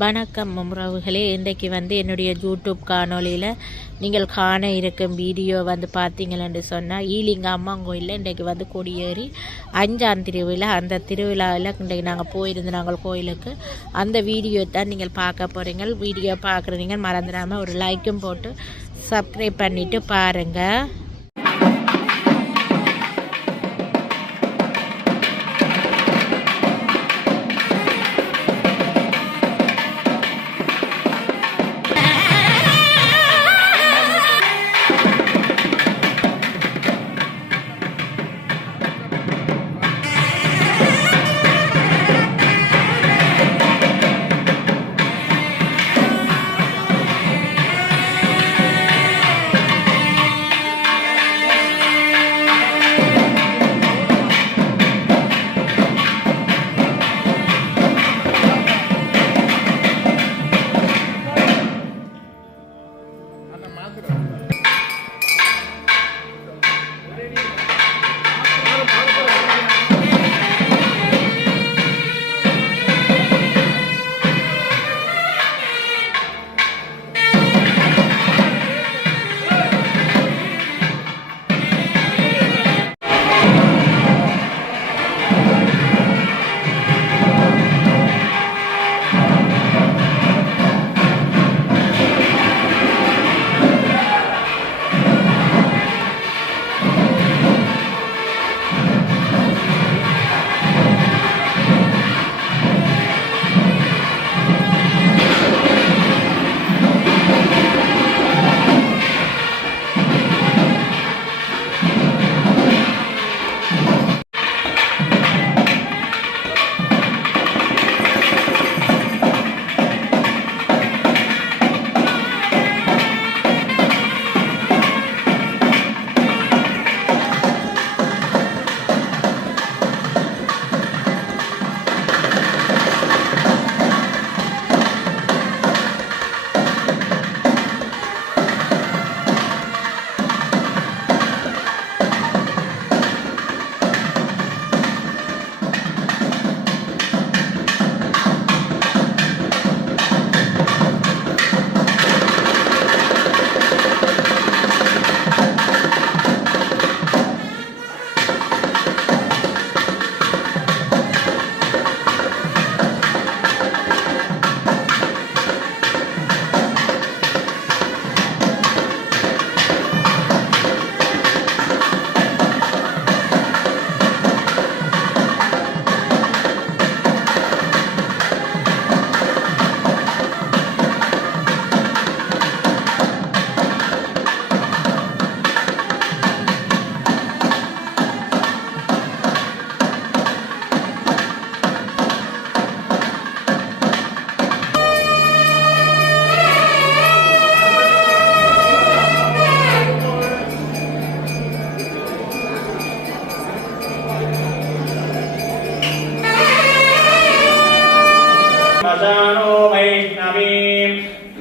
வணக்கம் உறவுகளே. இன்றைக்கு வந்து என்னுடைய யூடியூப் காணொளியில் நீங்கள் காண இருக்கும் வீடியோ வந்து பார்த்தீங்களன்னு சொன்னால் ஈலிங்க அம்மன் கோயிலில் இன்றைக்கு வந்து கொடியேறி அஞ்சாம் திருவிழா அந்த திருவிழாவில் இன்றைக்கு நாங்கள் போயிருந்தோம் நாங்கள் கோயிலுக்கு. அந்த வீடியோ தான் நீங்கள் பார்க்க போகிறீங்க வீடியோ பார்க்குறீங்க மறந்துடாமல் ஒரு லைக்கும் போட்டு சப்ஸ்கிரைப் பண்ணிவிட்டு பாருங்கள்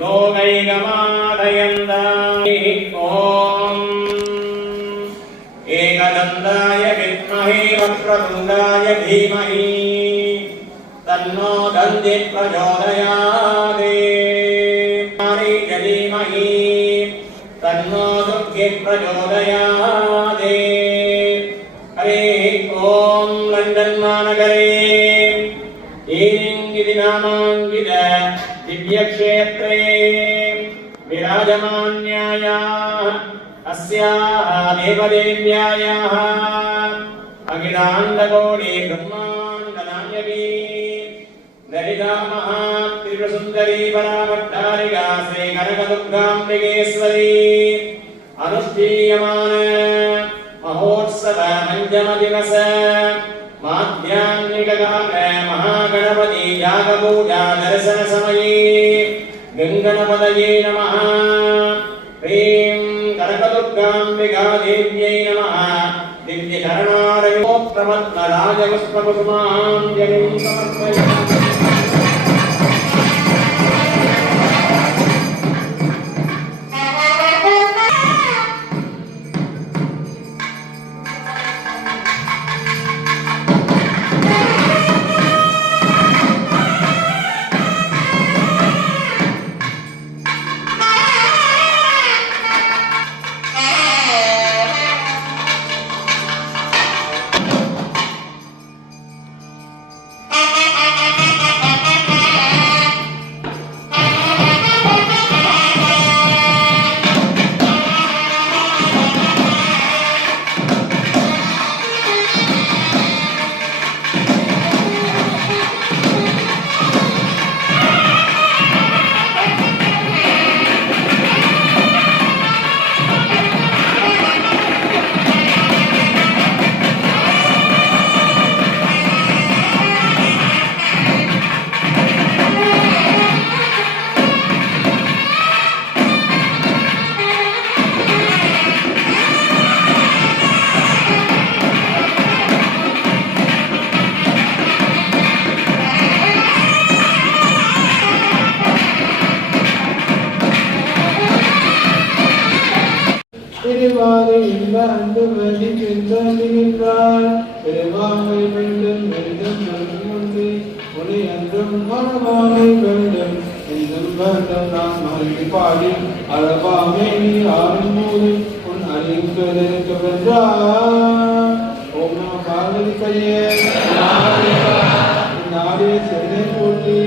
लोकैकमादयन्दामि ॐ एकदन्ताय विद्महे वक्रतुण्डाय धीमहि तन्नो दन्ति प्रचोदयात् नारी च धीमहि तन्नो दुर्गे प्रचोदयात् हरिः ॐ लण्डन् महानगरे ईरिङ्गिति नामाङ्कित दिव्यक्षेत्रे विराजमान्यायाः अस्याः देवदेव्यायाः अखिलाण्डकोटि ब्रह्माण्डनायकी ललिता महात्रिपुरसुन्दरी पराभट्टारिका श्रीकनकदुर्गाम्बिकेश्वरी अनुष्ठीयमान महोत्सव पञ्चमदिवस माध्याह्निककाल महागणपति यागपूजा दर्शनसमये गङ्गणपतये नमः ह्रीं कनकदुर्गाम्बिका देव्यै नमः दिव्यचरणारयोत्तमत्तराजपुष्पकुसुमाञ्जलिं समर्पयामि பெருவாறு இன்ப அன்பு வழி சென்றார் பெருவாமை வேண்டும் வேண்டும் நன்றி உனை அன்றும் மனமாமை வேண்டும். என்றும் வேண்டும் நாம் மகிழ்ச்சி பாடி அளவாமே நீ ஆறும் போது உன் அறிவிப்பதற்கு வென்றார் ஓம் நம பார்வதி கையே. நாடே சென்னை போட்டி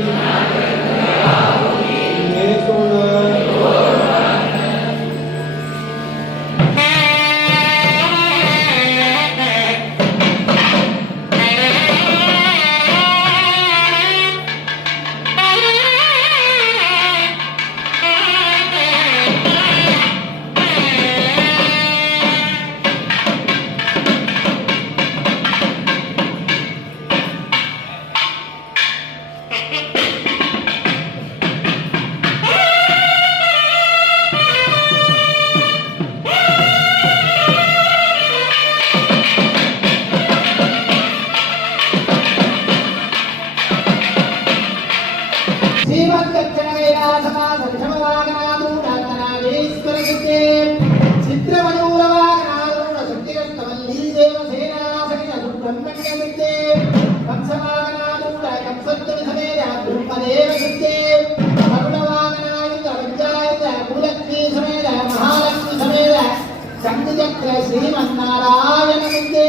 శ్రీమన్నారాయణ విద్యే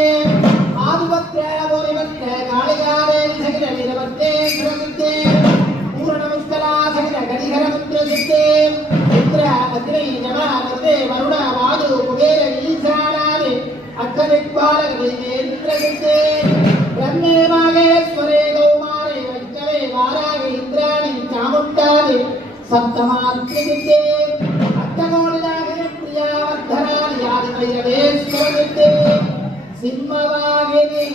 ఆదిపత్రేణ గౌరివత్ర కాళికాదేవి సహిత వీరవత్తే విద్యే పూర్ణముష్కలా గడిహర పుత్ర సిద్ధే పుత్ర అగ్ని జమానదే వరుణ వాయు కుబేర ఈశానాది అక్కదిక్పాలక దేవేంద్ర సిద్ధే బ్రహ్మే మాగేశ్వరే కౌమారే వైష్ణవే వారాగి ఇంద్రాణి చాముండాది సప్తమాత్రి സിംഹരാജനെ